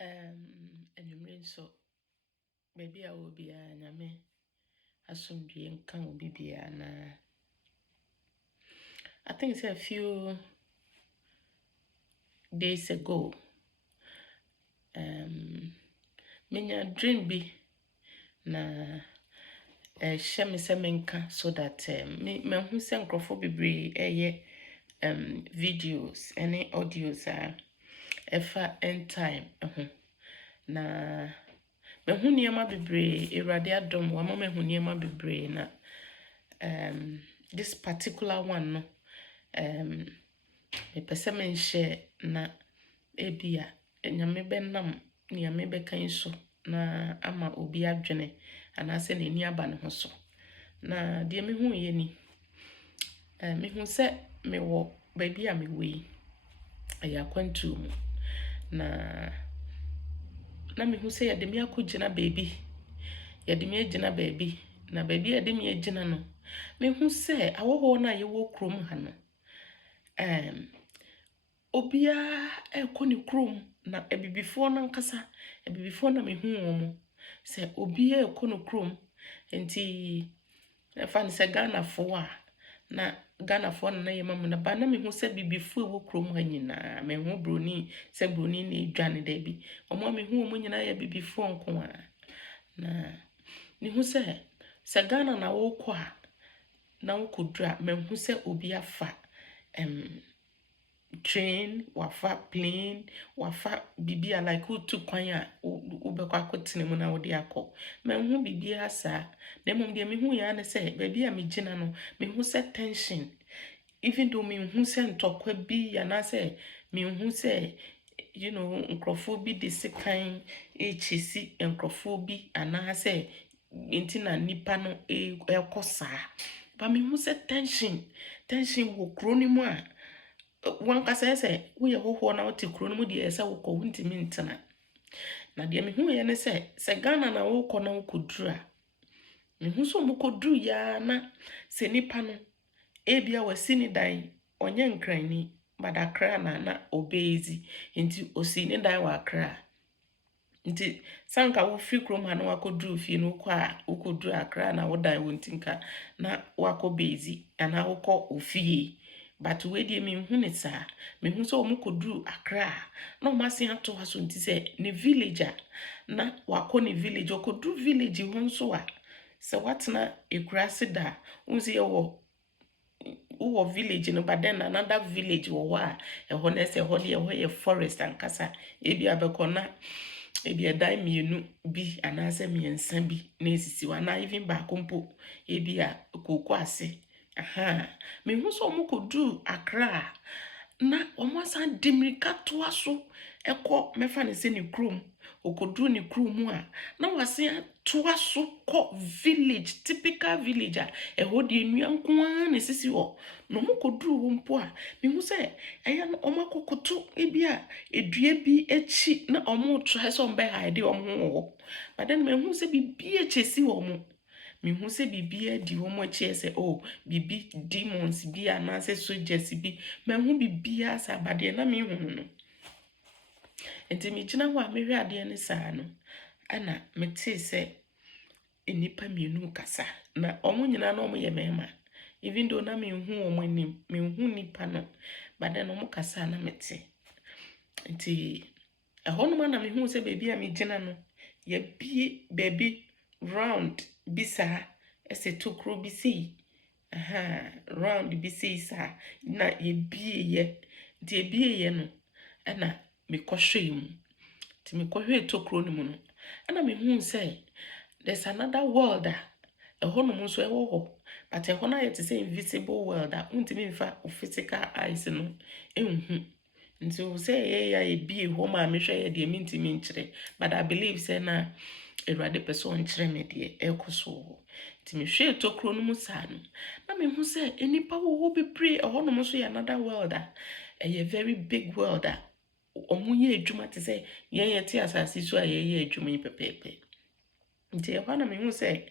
Anwummerɛ nso baabi a wɔ biara nyame asomdwie nka wo bibiara na I think it's a few days ago menya dream bi na hyɛ me sɛ menka so that mahu sɛ nkurɔfoɔ bebree ɛyɛ videos ɛne audios a ɛfa end time na mahu nneɛma bebree Awurade adom wama mahu nneɛma bebree na this particular one no mepɛ sɛ menhyɛ na ebia nyame bɛnam nyame bɛkan so na ama obi adwene anaasɛ n'ani aba ne ho so na deɛ mehu yɛ ni mehu sɛ mewɔ baabi a mewɔ yi ɛyɛ akwantuo mu na mehu sɛ yɛde me akɔgyina baabi yɛde me agyina baabi na baabi a yɛde me agyina no mehu sɛ awɔwɔ na yɛwɔ kurom ha no obia ɛkɔ ne kurom na ebibifoɔ no nkasa ebibifoɔ na mehu wɔn sɛ obia ɛkɔ ne kurom nti ɛfa ne sɛ Ghanafoɔ a na Ghanafoɔ na yɛma mu na ba na mehu sɛ bibifoɔ wɔ kurom ha nyinaa mehu broni sɛ broni na edwane da bi ɔmo a mehu wɔn nyinaa yɛ bibifoɔ nko a na mehu sɛ Ghana na wɔkɔ a na wɔkɔdura mehu sɛ obi afa train wafa plane wafa bibia like utu kwan a ubekwa akotene mu na wode akọ mehu bibia saa na mmom de mehu ya ne sɛ baabi a megina no mehu sɛ tension even though mehu sɛ ntɔkwa bi ya na sɛ mehu sɛ nkrɔfo bi de sekan echisi nkrɔfo bi ana sɛ enti na nipa no ɛkɔ saa ba mehu sɛ tension wɔ kuro ni mu a wan kasa sɛ wo yɛ hoho na wote kuro no mu de ɛsɛ wokɔ wontimi ntena na de mehu yɛ ne sɛ Ghana na wokɔ na wokɔdura mehu so mokɔduru ya na sɛ nipa no ebia wasi ne dan ɔnyɛ nkrani badakra na obezi nti osi ne dan wɔ Accra nti sanka wo free krom ha na wakɔduru fie no wokɔduru Accra na wo dan wo ntinka na wakɔ bezi ana wokɔ ofie but we die mehu ne saa mehu so omukoduru Accra na omasi ato aso nti se ne villager na wakɔ ne village okoduru village ho nso a se watena ekurase da unzi wo village no but then another village wo a ɛhɔ na se ɛhɔ de ɛhɔ yɛ forest ankasa ebi abɛkɔ na ebi ɛdan mienu bi anaasɛ miensa bi na esisi wa na even ba kompo ebi a kokɔ ase mehu so omukodu Accra na omosan demirika to aso ekọ mefa ne se ne krom okodu ne krom a na wase to aso kọ village typical village a ehọ de enua nko ne sisi ho no omukodu wo mpo a mehu se eya no omakokoto ebi a edua bi echi na omo try so mbe hide omo ho but then mehu se bibi echesi wo mo mehu sɛ bibia di wo mo achi sɛ bibi demons bi anaasɛ soldiers bi mehu bibia sa bade na mehu no enti me gina ho a mehwe ade ne saa no ana mete sɛ enipa mienu kasa na omo nyina na omo yɛ mema even though na mehu omo anim mehu nipa no but then omo kasa na mete enti ɛhɔ no na mehu sɛ baabi a me gina no yɛ bie baabi round bisa ese tokro bisi round bisi sa na ye bie no na me kohwe mu ti me kohwe tokro no mu no na me hu say there's another world ɛhɔ no mu so ɛwɔ hɔ but ɛhɔ na yɛ te say invisible world unti me fa physical eyes no enhu nti o say ye bie hɔ ma me hwɛ ye de me ntimi nkyere but I believe say na Awurade person nkyere me de ekoso ti me hwe tokro no mu saa no na me hu say enipa wo be pray ɛhɔ no mu so yɛ another world a very big world omu yɛ adwuma te say yɛn te asase so a yɛ adwuma yi pepepe nti ɛhɔ na me hu say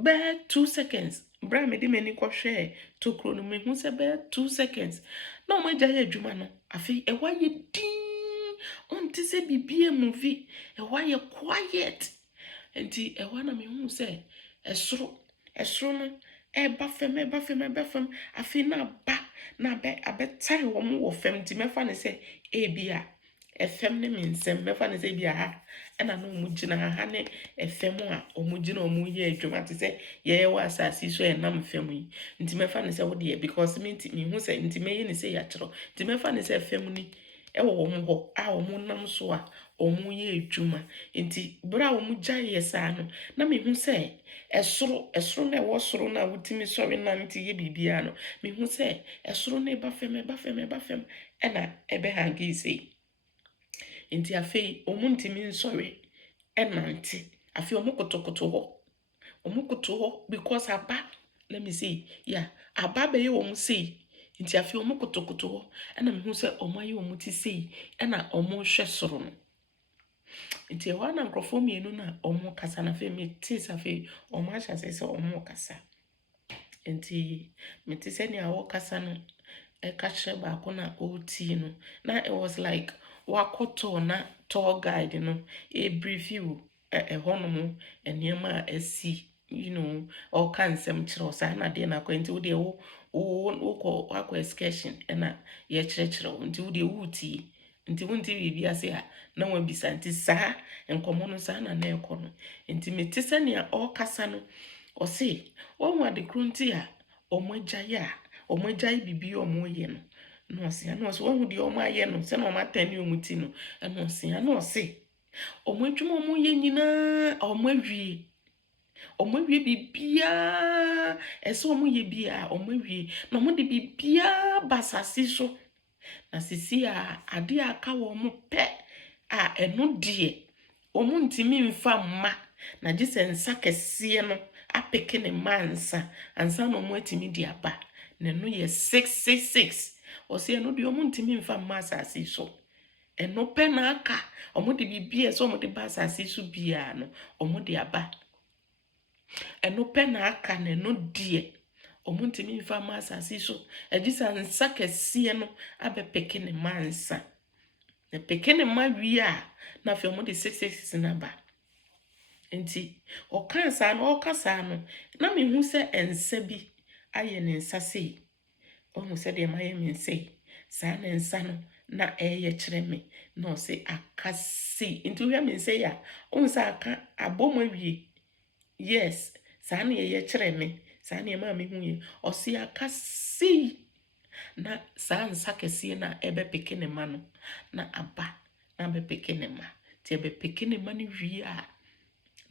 be 2 seconds bra me de mani kɔ hwɛ tokro no me hu say be 2 seconds na omu agya yɛ adwuma no afi ɛhɔ yɛ din onti se bibie movie ɛhɔ ayɛ quiet nti ɛhɔ na mehu sɛ ɛsoro no ɛba fam afei na aba na abɛtare wɔn wɔ fam nti mɛfa ne sɛ ebia ɛfam ne me nsɛm mɛfa ne sɛ ebia ha ɛna no ɔmo gyina ha ne ɛfam a ɔmo gyina ɔmo yɛ adwuma te sɛ yɛyɛ wɔ asase so ɛnam fam yi nti mɛfa ne sɛ wodeɛ because mehu sɛ nti mɛyɛ ne sɛ yɛakyerɛw nti mɛfa ne sɛ fam ni ɛwɔ wɔn hɔ a wɔn nam so a wɔn yɛ adwuma nti bere a wɔn gya yɛ saa no na mehu sɛ ɛsoro na ɛwɔ soro na wotimi sɔre nante yɛ biribiara no mehu sɛ ɛsoro na ɛba fam ɛna ɛbɛhange sei nti afei wɔn ntimi nsɔre ɛnante afei wɔn kotokoto hɔ because aba let me say aba bɛyɛ wɔn sei nti afei wɔn kotokoto hɔ ɛna mehu sɛ wɔn ayɛ wɔn ti sei ɛna wɔn hwɛ soro no nti ɛhɔ na nkurɔfoɔ mmienu na wɔn kasa na afei mete sɛ afei wɔn ahyɛ ase sɛ wɔn kasa nti mete sɛ nea wɔkasa no ɛka kyerɛ baako na ɔretie no na it was like wakɔtɔɔ na tour guide no ɛbriefiw ɛhɔnom nneɛma a asi ɔka nsɛm kyerɛw saa na deɛ na akɔ nti wodeɛ wakɔ excursion ɛna yɛkyerɛkyerɛw nti wodeɛ wotie nti wonti biribi ase a na wabisa nti saa nkɔmmɔ no saa na ɛkɔ no nti mete sɛ nea ɔrekasa no ɔse wɔn ade koro nti a ɔmo agyae biribi a ɔmo yɛ no na ɔse wɔn deɛ ɔmo ayɛ no sɛ na ɔmo atɛne ɔmo ti no ɛna ɔse ɔmo adwuma ɔmo yɛ nyinaa ɔmo awie biribiara ɛsɛ ɔmo yɛ biara ɔmo awie na ɔmo de biribiara ba asase so na sisi a ade aka wɔn pɛ a ɛno deɛ wɔn ntumi mfa mma na gye sɛ nsa kɛseɛ no apeke ne mma ansa na wɔn atumi de aba na ɛno yɛ 666 ɔsɛ ɛno deɛ wɔn ntumi mfa mma asase so ɛno pɛ na aka wɔn de biribiara sɛ wɔn de ba asase so biara no wɔn de aba ɛno pɛ na aka na ɛno deɛ wɔn ntumi mfa mma asase so ɛgye sɛ nsa kɛseɛ no abɛpeke ne mma ansa na peke ne mma wie a na afei wɔn de 666 na aba nti ɔka saa no na mehu sɛ nsa bi ayɛ ne nsa sei ɔhu sɛ deɛ mayɛ me nsa yi saa ne nsa no na ɛyɛ kyerɛ me na ɔsɛ aka sei nti wohwɛ me nsa yi a ɔhu sɛ aka abɔ mu awie yes saa ne yɛyɛ kyerɛ me saa ne ɛma mehu yɛ ɔsɛ aka sei na saa nsa kɛseɛ na ɛbɛpeke ne ma no na aba na bɛpeke ne ma nti ɛbɛpeke ne ma no wie a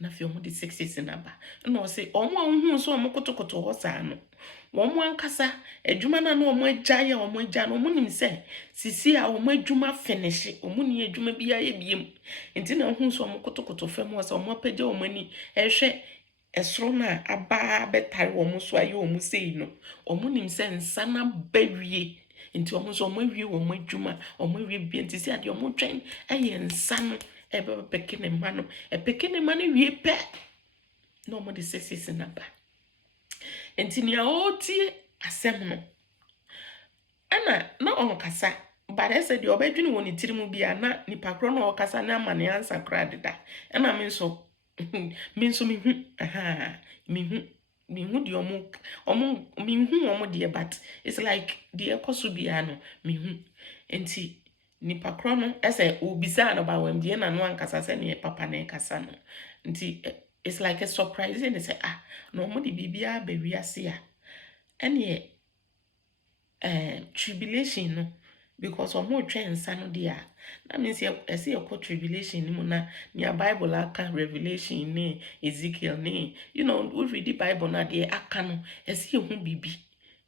na afei ɔmo de 666 na aba na ɔsɛ ɔmo a ɔhu so ɔmo kotokoto hɔ saa no wɔn ankasa adwuma na ɔmo agyae a ɔmo agya no ɔmo nim sɛ sisi a ɔmo adwuma finish ɔmo ni adwuma bi ayɛ biem nti na ɔhu so ɔmo kotokoto fam hɔ sɛ ɔmo apagya ɔmo ani ɛhwɛ ɛsoro na aba bɛtare ɔmo so ayɛ ɔmo sei no ɔmo nim sɛ nsa na bɛwie nti ɔmo so ɔmo awie ɔmo adwuma ɔmo awie bi nti sɛ adeɛ ɔmo twɛn ɛyɛ nsa no ɛbɛpeke ne ma no ɛpeke ne ma no wie pɛ na ɔmo de 666 na ba nti nea ɔretie asɛm no ɛna na ɔnkasa but ɛsɛ deɛ ɔbɛdwene wɔ ne tiri mu bia na nipa korɔ na ɔkasa na ama ne ansa koraa deda ɛna me nso mehu deɛ ɔmo mehu ɔmo deɛ but it's like deɛ ɛkɔ so bia no mehu nti nipa korɔ no ɛsɛ obisa no ba wɔm deɛ na no ankasa sɛ ne papa na ɛkasa no nti it's like a surprise ne sɛ na ɔmo de biribiara ba wiase a ɛneɛ tribulation no because ɔmo twɛn nsa no deɛ a na means ɛsɛ yɛkɔ tribulation no mu na nea Bible aka Revelation ne Ezekiel ne we read the Bible na deɛ aka no ɛsɛ yɛhu biribi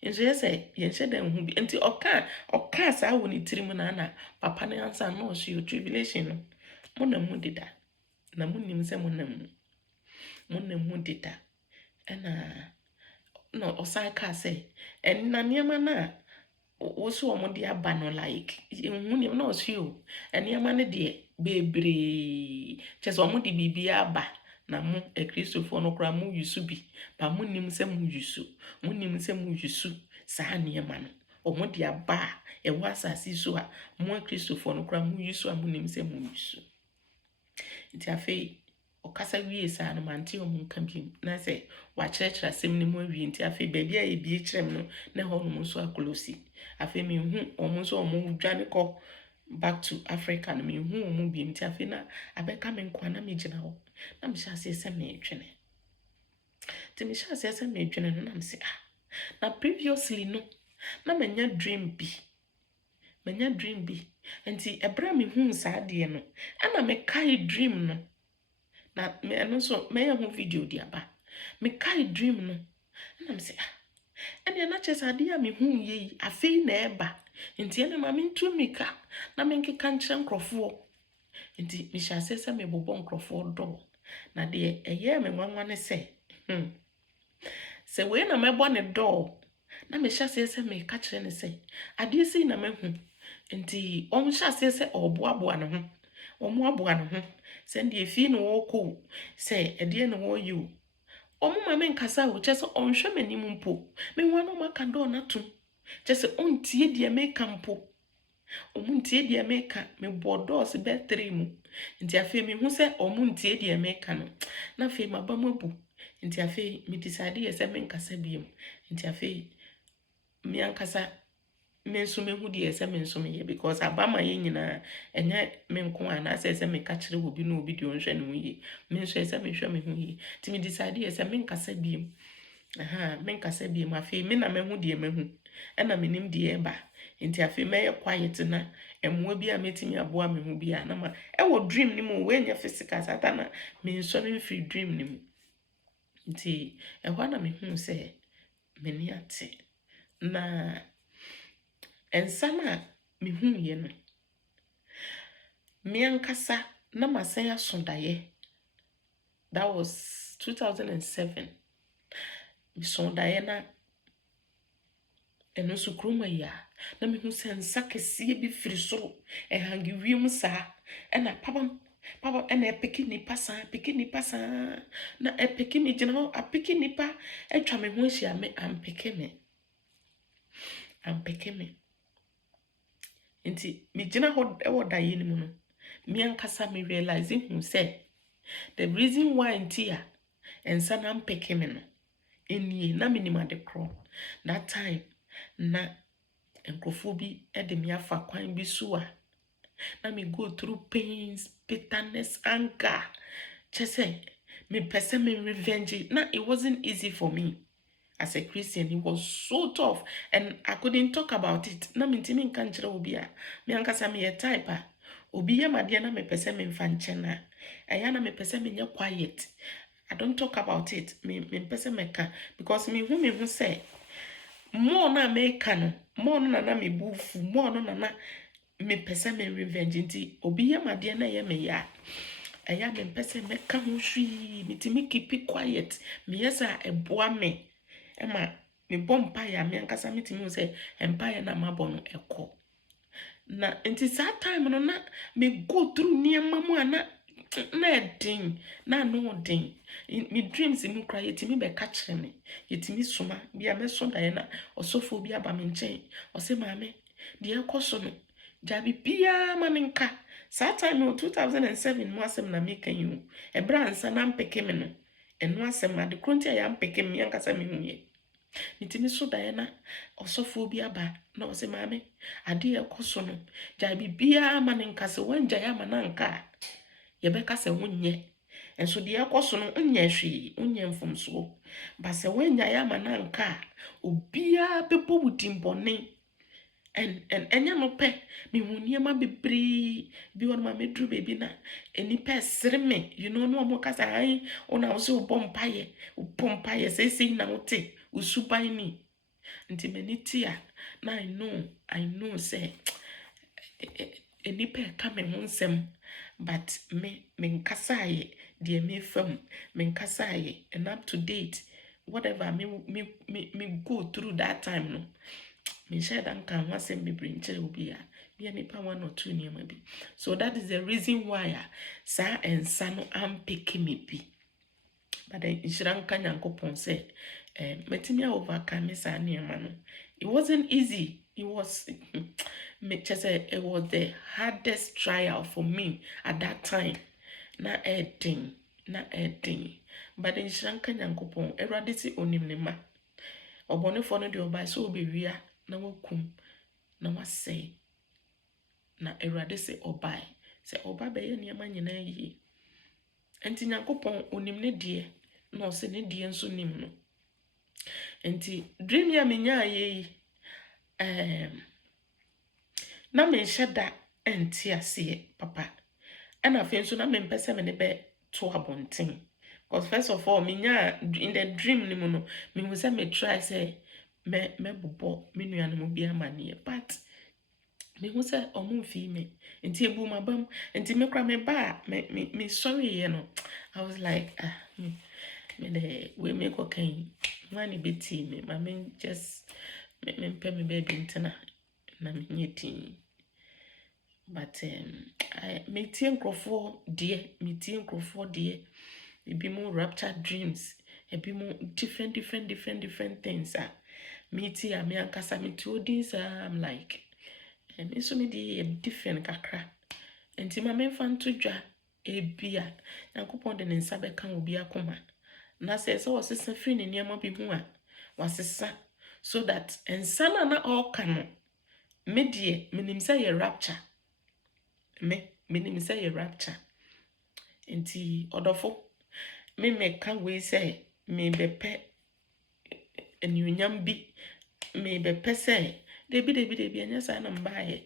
nso yɛsɛ yɛnhyɛ dɛ nhu bi nti ɔka saa wɔ ne tiri mu na papa ne ansa na ɔso yɛ tribulation no mo na mu deda na mo nim sɛ mo na mu deda ɛna na ɔsan ka sɛ ɛna nneɛma na woso ɔmo de aba no like nhu nneɛma na ɔso yɛ o nneɛma no deɛ bebree kyɛ sɛ ɔmo de biribi aba na mo ekristofoɔ no koraa mo yusu bi ba mo nim sɛ mo yusu saa nneɛma no omo dia ba e wa asase so a mo Christopher no kra mo yusu a mo nim se mo yusu nti afei okasa wie sa no mante omo nka bi na se wa kyerɛkyerɛ asɛm ne mo awie nti afei baabi a ebie kyerɛm no na hɔ no mo nso akolosi afei me hu omo nso omo dwane kɔ back to Africa no me hu omo bi nti afei na abɛka me nkwa na me gyina hɔ na me hyɛ ase sɛ me dwene nti me hyɛ ase sɛ me dwene no na me se na previously no na manya dream bi nti ebra me hu saa de no ana me kai dream no na me no so me ho video di aba me kai dream no na me se ene na chesa de a me hu ye afei na eba nti ene ma me ntu mika na me nkeka nkyerɛ nkrofo nti me hyɛ ase sɛ me bobɔ nkrofo do na de eye me nwanwa ne se we na me bɔ ne do na me hyɛ ase sɛ me ka kyerɛ ne sɛ ade sei na me hu nti on hyɛ ase sɛ ɔboaboa ne ho ɔmo aboa ne ho sɛ ndie fie no wɔkɔ sɛ ɛdeɛ no wɔyɛ ɔmo ma me nkasa wo kyɛ sɛ ɔnhwɛ m'anim mpo me wano maka do na to kyɛ sɛ ɔntie deɛ meka mpo ɔmo ntie deɛ meka me bɔ dɔs bɛ 3 mu nti afei me hu sɛ ɔmo ntie deɛ meka no na afei maba mabu nti afei me decide yɛ sɛ me nkasa biem nti afei me ankasa me nso me hu deɛ sɛ me nso me yɛ because abama yɛ nyinaa ɛnyɛ me nko ana sɛ me ka kyerɛ obi na obi deɛ ɔnhwɛ ne ho yie me nso sɛ me hwɛ me ho yie nti me decide yɛ sɛ me nkasa biem me nkasa biem afei me na me hu deɛ me hu ɛna me nim deɛ ɛba nti afei me yɛ quiet na ɛmoa bi a metimi aboa me ho bi a na ma ɛwɔ dream ni mu we nyɛ physical sata na me nso no free dream ni mu nti ɛhɔ na me hu sɛ me ni ate na ensana me hu ye no me ankasa na masen asondaye that was 2007 me sondaye na eno so kroma ya na me hu se nsa kese bi firi soro hangi wiem sa na papa ena epeki nipa sa na epeki me gina ho apeki nipa etwa me ho ahia me ampeki me nti me gina ho ewo daye ni mu no me ankasa me realize hu say the reason why ntia ensa na ampeki me no enie na me nimade kro that time na enkrofo bi ede me afa kwan bi so a na me go through pains bitterness anger just me pese me revenge na it wasn't easy for me as a Christian. It was so tough and I couldn't talk about it na me ntimi nka nkyere obi a me ankasa me type a obi ye made na me pese me mfa nkyena eya na me pese me nye quiet. I don't talk about it me pese me ka because me hu say more na me ka no more no na me bufu more no na me pese me revenge nti obi ye made na ye me ya eya me pese me ka ho hwi me timi keep it quiet me yesa eboa me ema me bompa ya me ankasa me timi say empire na mabɔ no ɛkɔ na nti that time no na me go through niema mu ana na edin na no odin me dreams mu kra yetimi be ka kyerɛ me yetimi soma bia me so da na osofo bi aba me nkyɛn ɔse maame de ɛkɔ no jabi bia ma me nka that time no 2007 mu asɛm na me kan yi ebra ansa na mpeke me no eno asɛm ade kronti ya mpeke me ankasa me hu ye nitimi so da na osofo bi aba na ɔse maame ade ɛkɔ no jabi bia ma ne nka se wanja ya ma na nka ye bɛka se wonye enso de ɛkɔ no onyɛ hwe onyɛ mfomso ba se wanya ya ma na nka obia bebo wudimbɔne and enya no pe me hu niema bebre bi won ma medru bebi na eni pe sere me you know no mo kasa ai ona wo se upompaye sei na wote usuban ni nti mani tia na I know say eni pe ka me ho nsem but me nkasaye de me fam me nkasaye and up to date whatever me go through that time no me share dan kan wasem be bring chere obi a be nipa 1 or 2 niema bi so that is the reason why sa ensa no am picking me bi but inshiran kan yankopon say metimi a overcome sa niema no it wasn't easy it was it was the hardest trial for me at that time. Na edin, but in Shanka Yankopon, Eradisi onimnema. Obonefo no de oba so obewia na wakum na wasay na Eradisi obai. Se oba beye niema nyina yi. Enti Yankopon onim ne die na ose ne die nso nim no. Enti dream ya menya yi na me sheda enti ase papa. And I feel so na me mpese me ne be to abonten. Because first of all, minya in the dream ni mo no, me wo say me try say me bobo me nua no mo bia mane. But me wo say omo fi me. Enti ebu mabam, enti me kra me ba me sorry ye no. I was like me the we make okay. Mani beti me, ma me just me mpe me baby ntena na me nyeti. But me tie nkrofo die ebi mo rapture dreams ebi mo different things me tie me ankasa me tie odins I'm like me so me die different kakra enti ma me fan to dwa ebia Yankopon de ne nsa be kan obi akoma na se osesa free ne niam bi hu a wasesa so that ensana na all kan me die menim say ye rapture menim say ye rapture enti odofo me can we say me bepe enyunyam bi me bepe say debi enya sa na mbaye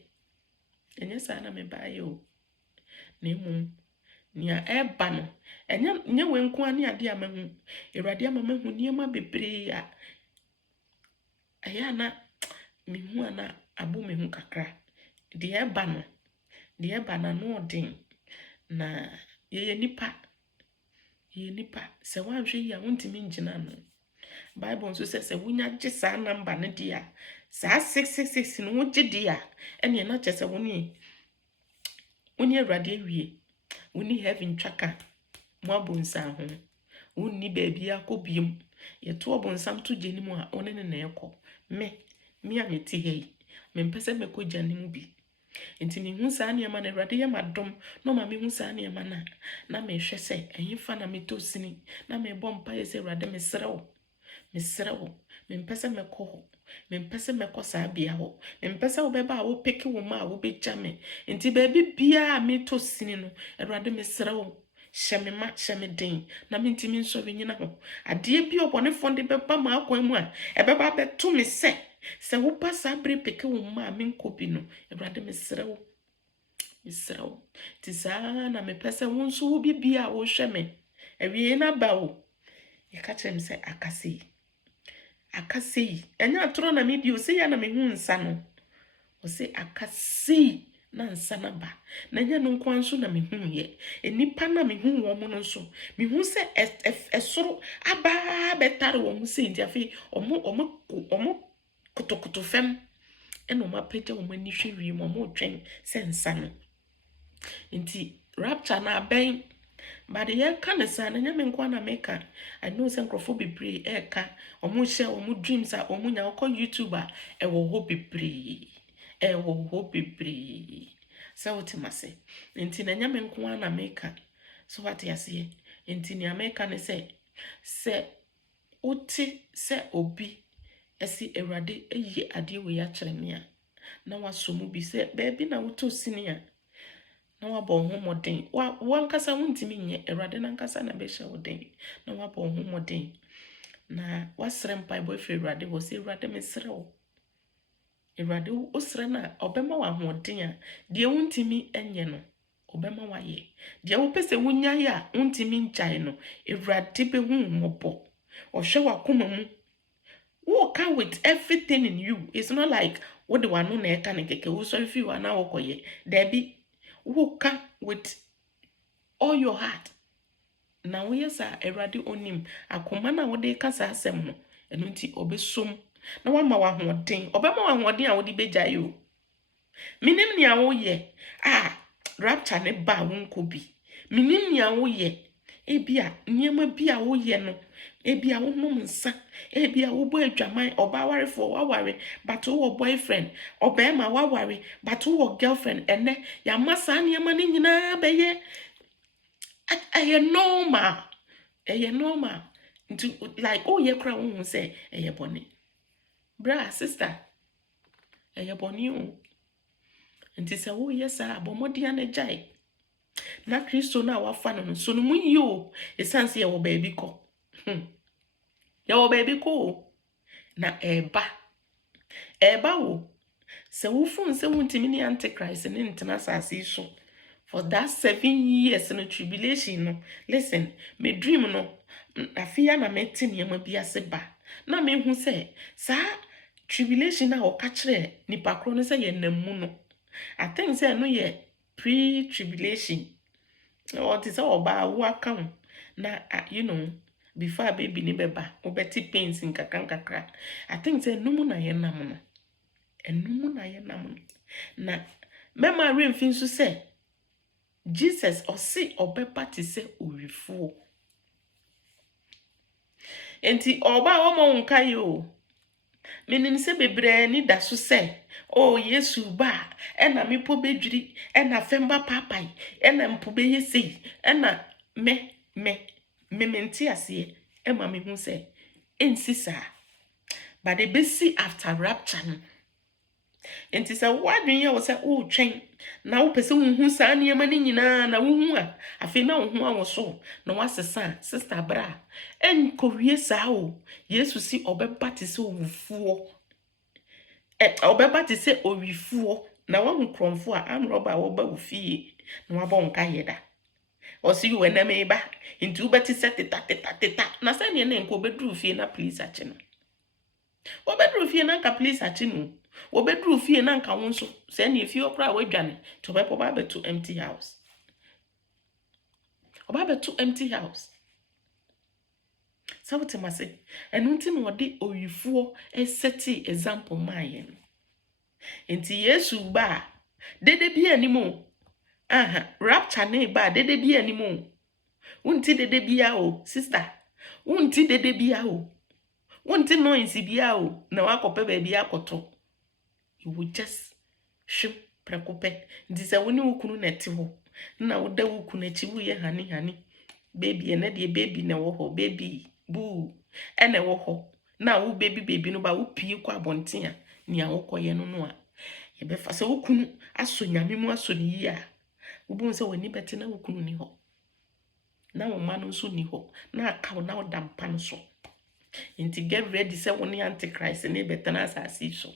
enya sa na me baye o na emu nia eba no enya we nko ani ade amahu Ewurade amahu niema bebre a aya na mehu ana abu mehu kakra de eba na no odin na ye nipa se wanhwe ya wontimi ngina no Bible nso se wunya gye sa number ne dia sa 666 no wogye dia ene na kyese woni Ewurade awie woni heaven twaka mo abonsa ho woni baabi akobiem ye to obonsam to gye ni mu a one ne na ekọ me a meti hei me mpese me ko gya ni mu bi enti me hu sa ne ma na Ewurade ye madom no ma me hu sa ne ma na me hwe se enyifa na me tosini na me bompa ye se Ewurade me serewo me mpese me ko me mpese me ko sa bia ho me mpese wo beba a wo peke wo ma a wo beja me enti baabi bia me tosini no Ewurade me serewo sheme den na me ntimi nso be nyina ho ade bi obonefo de beba ma akwan mu a ebeba beto me se wo pasa bre peke wo ma me nkobi no Ewurade me serewo ti sa na me pese wo nso wo bibia wo hwe me awie na ba wo ye ka chem se akasi enya atoro na me bi o se ya na me hu nsa no o se akasi na nsa na ba na nya no nkwanso na me hu ye enipa na me hu wo mo no so me hu se esoro aba betare wo mo se ndi afi omo kotokoto fem eno ma pete wo mani hwe wi mo twen se nsa no nti rapture na ben but ye kan sa na nya me nkwa na meka I know se nkrofo bebre eka omo share omo dreams a omo nya ko YouTuber ewo ho bebre so ultimate nti na nya me nkwa na meka so what ya say nti ni America ne se oti se obi esi Ewurade eyi ade we ya kyere me a na wasomu bi se baabi na woto sinia na wabɔ ho moden wankasa wontimi nye Ewurade na nkasa na be hye woden na wabɔ ho moden na wasrɛ mpa boyfriend Ewurade wo se Ewurade me srɛ wo Ewurade wo srɛ na obema wa hoden a de wontimi enye no obema wa ye de wo pese wonya ya wontimi nchae no Ewurade be hu mmɔbɔ ohwe wakoma mu walk out with everything in you. It's not like what the one no na eka ne keke wo so fi wa na wokoye there be walk out with all your heart na wo yesa Ewurade onim akoma na wo de kasa asem no eno nti obesom na wama wa hoden obema wa hoden a wo de beja yo minim ni a wo ye rapture ne ba wo nko bi minim ni a wo ye ebia niema bi a wo ye no Ebia wo nom nsa, ebia wo bo adwaman, oba ware for wa ware, but wo boyfriend, oba ma wa ware, but wo girlfriend, ene ya masa niema ni nyina beye aye normal. Eye normal. Nti like oh ye kra wo say eye boni. Bra sister, eye boni o. Nti se wo ye sa abomodi anejai. Na Kristo na wafa no so no mu yi o. Esanse ye wo baabi ko. Ye wo baabi ko. Na eba wo se wo fun se wuntimi ni antichrist ni ntena asase so for that 7 years no tribulation no. Listen, me dream no afia na me tiniema bi ase ba na me hu se sa tribulation na o ka kire nipa kro no se ye namu no. I think say no ye pre tribulation or it is all about work na you know before baby ni beba obeti pains in kakra. I think say no mu na ye nam no. Enumu na ye nam no. Na mema remfin so say Jesus or see obeba ti say orifuo. Enti oba omo nka yo. Menim se bebre ni da so say oh Yesu ba ena me po bedwiri ena femba papai ena mpo be yesi ena me menti ase e ma me hu say ensisa but they be see after rapture no. Enti se wadwen ye wo say oh twen na wo pese hu saa niema ni nyina na wo hu a afi na wo hu a wo so na wasesa sister bra en kowie saa o Yesu si obeba ti se owufuo obeba ti se owifuo na wo hu kromfo a amroba wo ba ofie na wabɔ nka yeda o si we na me ba nti ubeti se teta na se ne nko bedru fie na please ache no obedru fie na nka please ache no obedru fie na nka won so se ne fie okra wadwane to be ba be to empty house oba be to empty house. So what am I say? And until no de owifuo seti example mayen. Enti Yesu ba dede bi animo. Aha, rapture ne ba dede bi animo. Unti dede bia o, sister. Unti dede bia o. Unti noise bia o, na wakope baby akoto. You will just shim prekope. Nti se woni wukunu neti ho. Na woda wukunu echi wo ye hani. Baby ene de baby na wo ho baby. Boo ene wo ho na wo baby no ba wo pie kwa abonten a nia wo koye no a ye be fa se wo kunu aso nyame mu aso ni yi a wo bu se woni beti na wo kunu ni ho na wo ma no so ni ho na aka wo na wo dampa no so nti get ready se wo ni antichrist ni betana asasi so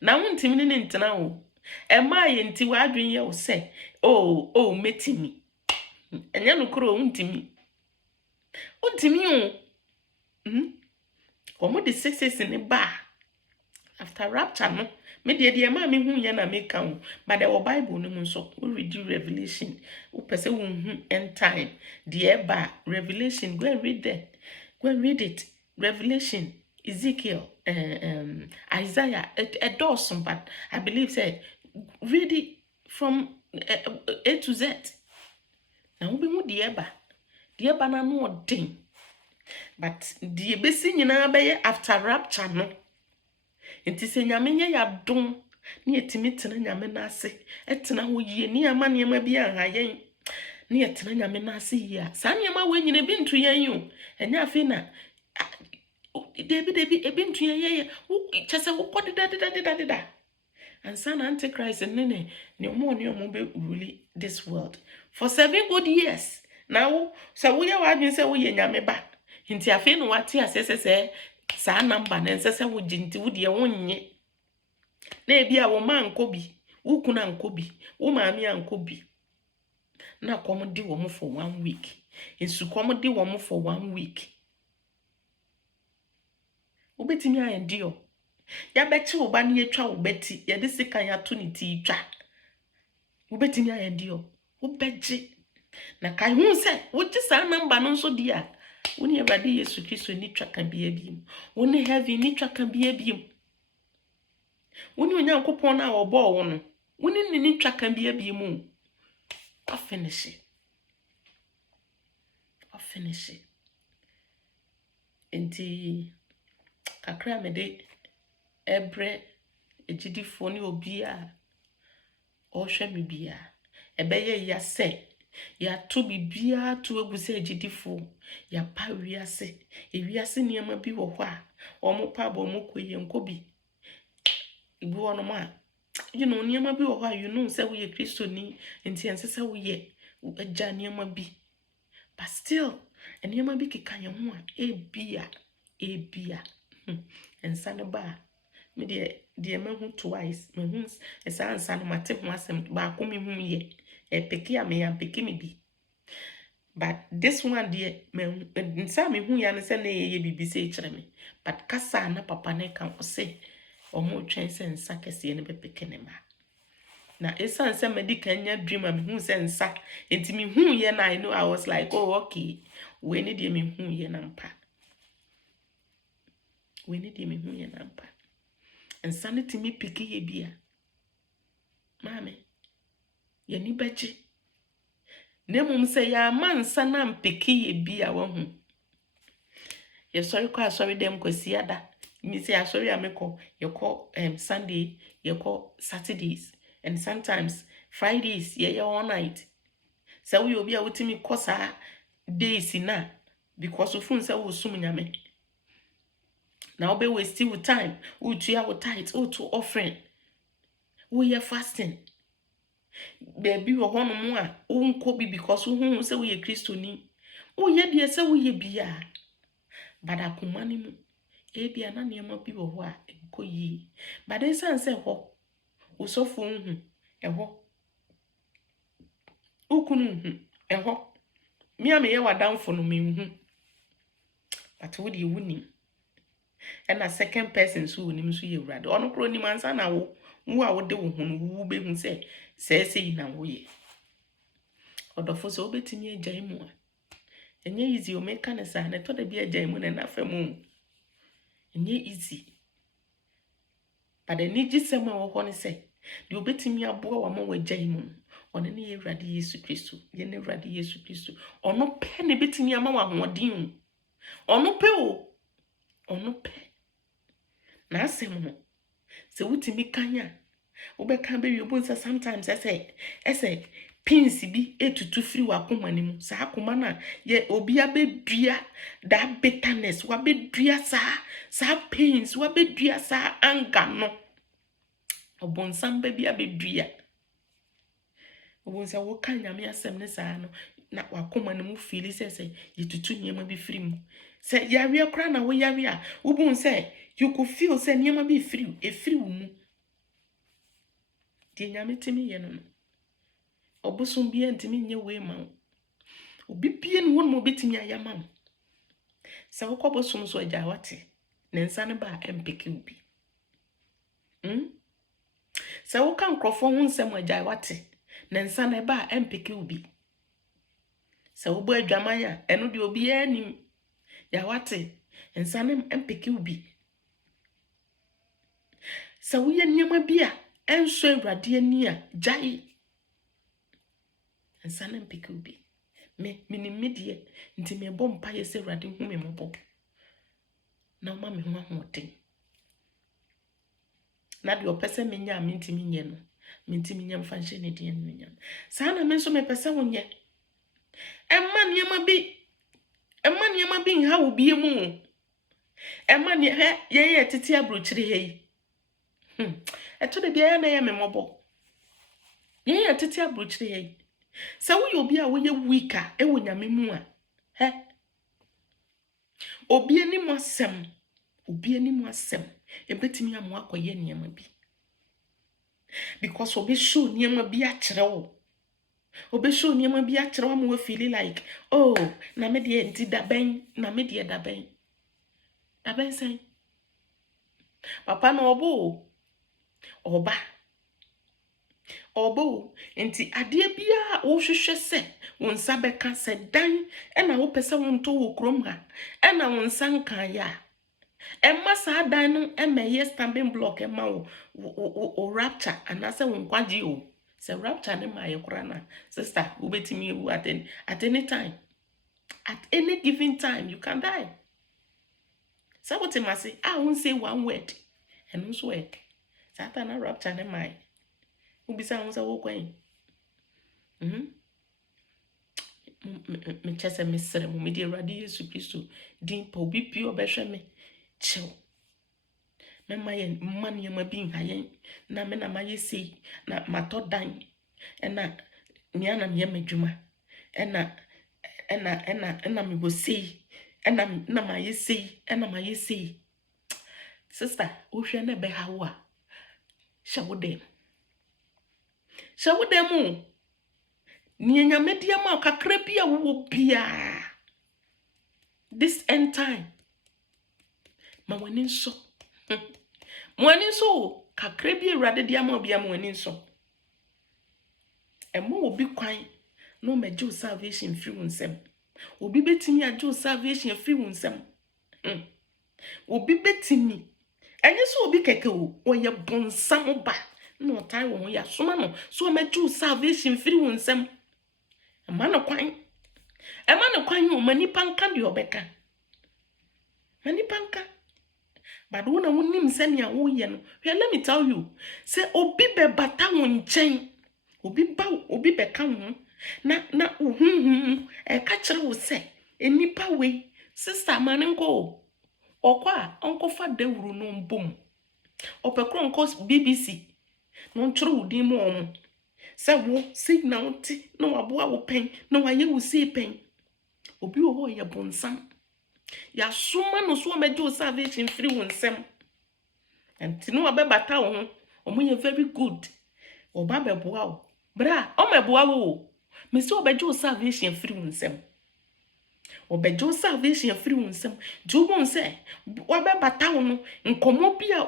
na wo ntimi ni ntena wo e ma ye nti wa adwen ye wo se oh metimi enya no kro wo ntimi o. Omo de 6 years in ba after rapture no me de ma me hu ye na me kan but the Bible no mu so we read Revelation we pese we hu end time the ba Revelation go and read it Revelation Ezekiel Isaiah a dozen but I believe say read it from A to Z na we be mu the ba na no odin. But the besi nyina be after rapture no. Enti se nyame nya ya don na yetimi tena nyame na ase. Etena ho yie ni ama niema bi anhayen. Na yetena nyame na ase yie a. Sa niema we nyina bi ntu yen yo. Enya afi na debi ebi ntu yen ye. Chese wo kodida. And son antichrist ne omo be rule this world for 7 good years. Now so we ya wadwen se wo ye nyame ba. Nti afi no wate asese saa number na nsese wo ginti wo de wonye na ebi a wo ma nkobi wo kuna nkobi wo maami ankobi na kom di wo mo for 1 week ensu kom di wo mo for 1 week wo betimi ayendio ya bechi wo ba ne etwa wo beti ye de sika ya to ne ti twa wo betimi ayendio wo beji na kai hu se wo ti saa number no so di a woni Awurade Yesu Kristo ni twaka bia biem woni heaven ni twaka bia biem woni Onyankopon na obo wo no woni ni twaka bia biem o finish it Enti kakra me de ebre ejidifo ne obi a ohwe me bia ebeye ya se ya to bibia to eguse ejidifo ya pa wiase ewiase niam bi wo ho a omo pa bo mo koye nkobi ibi wono ma niam bi wo ho a say we Kristo ni enti ense se we ye agya niam bi but still niam bi keka ye ho a ebia ensa ne ba me de mehu twice mehu esa ansa no mate ho asem ba ko me hu ye peki a me ya peki me bi but this one de mehu nsa me hu ya ne se na ye bibi se kire me but kasa na papa ne kan o se omo twen se nsa kese ne be peki ne ma na esa nsa me di kan nya dream a me hu se nsa enti me hu ye na I know I was like oh okay we ne de me hu ye na mpa we ne de me hu ye na mpa nsa ne timi peki ye bia mame ye ni bechi nemum se ya mansa na mpeki ye bia wo hu ye sorry kwa sorry dem kwasi ada mi say sorry ameko ye call Sunday ye call Saturdays and sometimes Fridays ye all night so we obi a wotimi kosa days na because of fun say wo sum nyame na obe waste with time wo tua wo tight wo to offering wo ye fasting baby wo hono mu a wo nko bi because wo say wo ye Kristo ni wo ye de say wo ye bia bada kumani mu ebia na niam bi wo ho a enko yi bada san say ho wo sofo hu eho ukunu hu eho mi am ye wadamfo no me hu but wo de wuni and a second person so woni so ye wurade ono kro ni mansa na wo a wo de wo hu no wo be hu say say na wo ye odofo so obetimi agyan mu a enye easy o make na sa na to da bi agyan mu na famu enye easy but the niji sema wo ho ne say de obetimi aboa wa ma wagyan mu ono ne Ewurade Yesu Kristo ye ne Ewurade Yesu Kristo ono pe ne betimi ama wa hoden ono pe o ono pe na asem no se wutimi kanya obeka be wi obunsa sometimes ese pins bi etutu free wa koma ni mu sa akoma na ye obi abedua that bitterness wa bedua sa pains wa bedua sa anger no obonsam ba bi abedua obonsa wo kan nyame asem ne sa no na wa koma ni mu feel se ye tutu niam bi free mu se yawe akra na wo yawe a ubun se you could feel se niam bi free mu di nyame timi ye no obosom bi antimi nye we ma obi bie ne won mo betimi ayama se wo kobosom so agya wate ne nsa ne ba empeke obi se wo kan krofo ho nsem agya wate ne nsa ne ba empeke obi se wo bo adwaman a eno de obi anim ya wate nsa ne empeke obi se wo ye niam bi a enso Ewurade ani a jai nsa ne empeke obi me nimedie nti me bom pa ye se Ewurade hu me mobo na ma me ho ahoten na de opese me nya mentimi nye no mentimi nya mfanhye ne de no nya sa na me so me pese wo nye emma niam bi nha wo bie mu emma ne ye tete abrochire hei eto de bia na ye me mobo ye tete abrochire hei sa wo ye obi a wo ye weaker e wo nyame mu a obi ani mu asem ebetimi amu akoye niam bi because obi show niam bi a kire wo obi show niam bi a kire wo mo feel like oh na me de enti daben na me de daben say papa no obo enti ade bia wo hwehwe se won sa beka se dan e na wo pese won to wo krom ha e na won san kan ya emma sa dan no emeye stamping block emma wo rapture anase won kwaji o se rapture ne ma ye kora na sister wo betimi ewu at any time at any given time you can die So what I say, I won't say one word. And who's word? Satan a rapture ne mai. Who be saying was a walk away. Me chese me sere mo me di Awurade Yesu Kristo din pa obi pio behwe me chew. Me maye man ye ma bi nha yen na me na maye sei na matodan ena nia na me madwuma ena me go sei ena na maye sei ena maye sei. Sister, wo hwe na be ha wo a hye wo dem ni nyame dia ma kakra bia wo bia this end time ma wani nso mwani nso kakra bia Awurade dia ma bia ma wani nso emo obi kwan no mejo salvation free wunsem obi betimi ajo salvation free wunsem obi betimi enye so obi keke o ye bonsam ba no tai wo ya soma no so mejo salvation free wunsem ema no kwan o mani panka de obeka mani panka but wona wonim senia wo ye no let me tell you say obi be bata wo nchen obi be ka wo na e ka kire wo se enipa we sister manenko okwa onko fa dawuru no mbom opekro onko BBC no ntwere wudi mu omo se wo signal ti no aboa wo pen no waye wo si pen obi wo ho ye bonsam ya suma no so mejo salvation free wonsem enti no abebata wo omo ye very good oba beboa wo bra o meboa wo me se obejo salvation free wonsem obejo salvation free wonsem jubon se wabebata wo no nkomo bia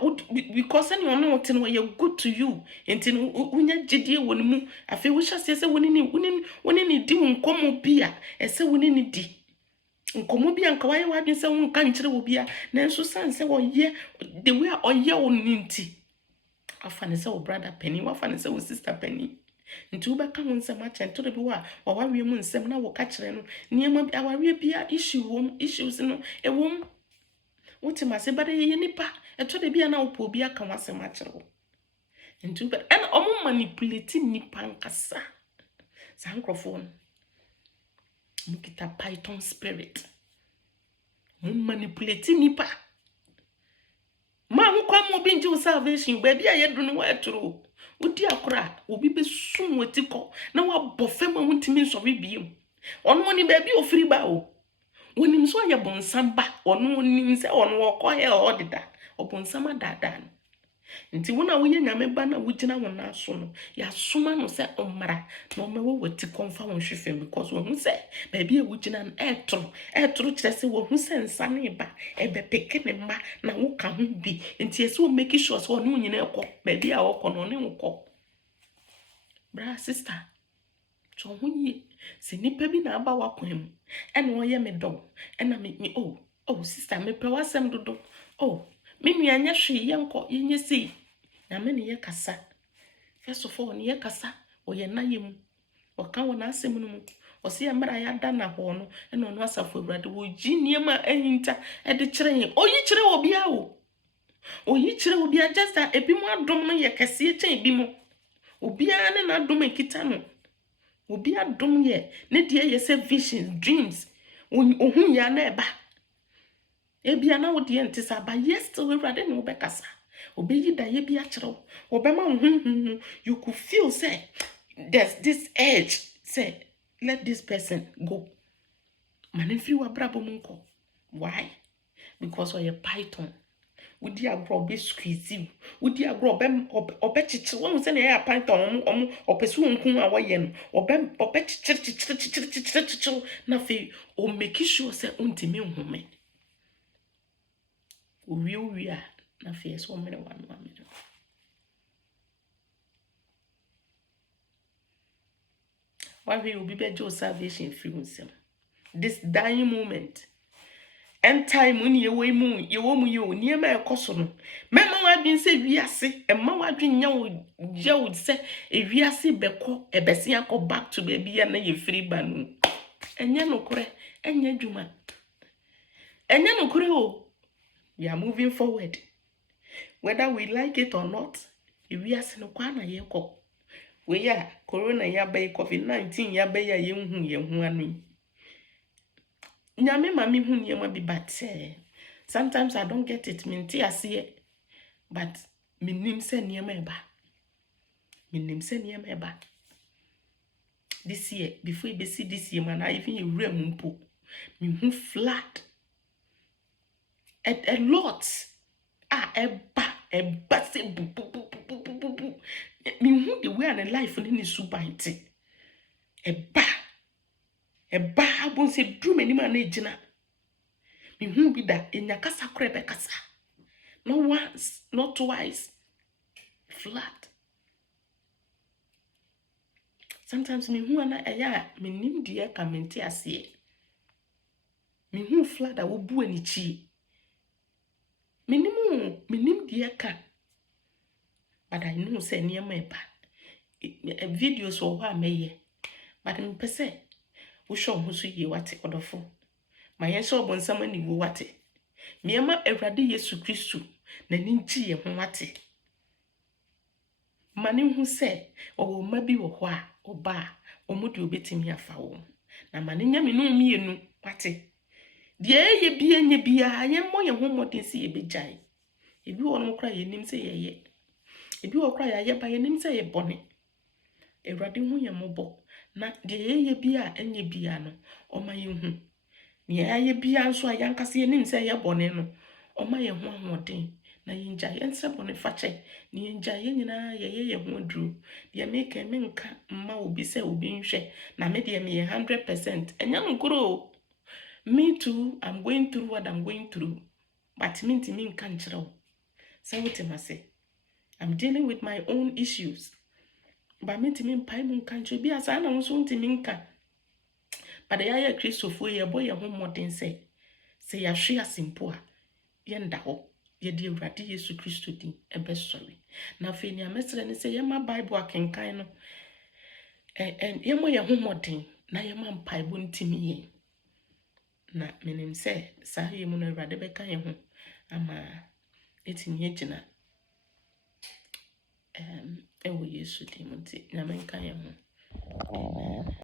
because any ono wote no ye good to you enti no unya gidie woni mu afi wo hyase se woni ni di nkomo bia ese woni ni di nkomo bia nka waye wadwen se won kan kire wo bia na enso san se wo ye the way oye wo ninti afane se wo brother penny wafane se wo sister penny nti wo beka won se ma chento de bi wa wawe mu nsem na wo ka kire no niema bi awawe bia issues no ewom wote mase bade ye nipa eto de bia na wo po bia ka wase ma kire wo nti wo and omo manipulate nipa nkasa sankrofon mukita python spirit manipulate nipa ma ho kwa mo bi nje salvation ba bia ye dunu wa eturo odi akora obi be sum wetiko na wa bofem a wuntimi nso bibiem ono ni ba bi ofiri ba o wonim so ya bonsam ba ono nim se ono wo he odida obonsam adada nti wona wo ye nyame ba na wo gina wona so no ya soma no se omara na omewo wati konfa won hwefem because wo hu se ba bia wo gina no etro kire se wo hu se nsane ba ebe peke ne ma na wo ka hu bi nti ese wo make sure so no nyina ekọ ba bia wo kọ no ne wo kọ bra sister so hu yi se nipa bi na aba wa kwan mu ene wo ye me do ena me oh sister me pe wasem dodo me nua nya hwe yenko yenye sei na me ne ye kasa first of all ne ye kasa o ye na yemu o ka wona asem no mu o se ya mara ya da na ho no ene ono asafo Awurade wo ji niema ahinta e de kire yin o yi kire obi a o yi kire obi a just a ebi mu adom no ye kase ye chen ebi mu obi a ne na adom ekita no obi adom ye ne de ye se visions dreams ohun ya na eba ebia na wo de ntisa ba yes to Awurade no be kasa obeyi da ye bia kire obema you could feel say there's this edge say let this person go man if you abrabo munko why because of your python wudi agro be squeeze you wudi agro obe chichi won say na ya python opesu nkun a woye no obe chichi na fe o make sure say untimi nhome owi a na fe so mene wan mene why will be bejo salvation free nsem this dying moment end time when you way mu you near my kosono mema wadwen se wiase emma wadwen nya wo je wo se wiase beko ebese akọ back to baby ya na ye free banu enye nokore enye dwuma enye nokore o We are moving forward. Whether we like it or not, we are seeing kwana yeko. We are corona yabe COVID-19 yabe ya yehu anu. Nyame mami hu niema bi but sometimes I don't get it. Minti asiye. But minim se niema eba. Minim se niema eba. This year, before you see this year, man, I even you real mumpo. Me who flat. A lot. Eba say boo boo boo boo boo boo boo. Me who the way and life in the super ite. Eba abon say drew many man ejina. Me who be that in yakasa krebe kasa. Not once, not twice. Flat. Sometimes me who ana eya me nim die ka mente ase. Me who flat a wo bu ani chi. Me nim die ka. But I know say near my ba. Videos for wa meye. But me pese wo show ho so ye wate odofo. Ma ye show bon sama ni wo wate. Me ama Awurade Yesu Kristo na ni nchi ye ho wate. Mane hu se owo ma bi wo ho a oba omudi obetimi afa wo. Na mane nya me no mienu wate. Die ye bi anye bia ye mo ye ho modin se ye bejai. Ebi wo no kra ye nim se ye. Ebi wo kra ya ye ba ye nim se ye bone. Awurade hu ye mobo na de ye bia anye bia no oma ye hu. Ne ye bia nso ayankase ye nim se ye bone no oma ye hu ahoden na ye nja ye nse bone fache ne ye nja ye nyina ye hu aduru de make me nka mma obi se obi nhwe na me de me 100% enya nkuro. Me too, I'm going through what I'm going through, but me nka nchrew. So what am I say? I'm dealing with my own issues. But me mpai mu nka nchrew bi asa na nso ntimi nka. But the aya Christopher ye boy ye ho modern say ya hwe asimpo a ye nda ho ye di Awurade Yesu Kristo din ebe sorry. Na fe ni amesre ni say ye ma Bible akenkan no ye mo ye ho modern na ye ma mpai bo ntimi ye. Na menim se sahi mu no Awurade beka ye ho ama etimi agina ewo Yesu din mu nti na menka ye ho. Amen.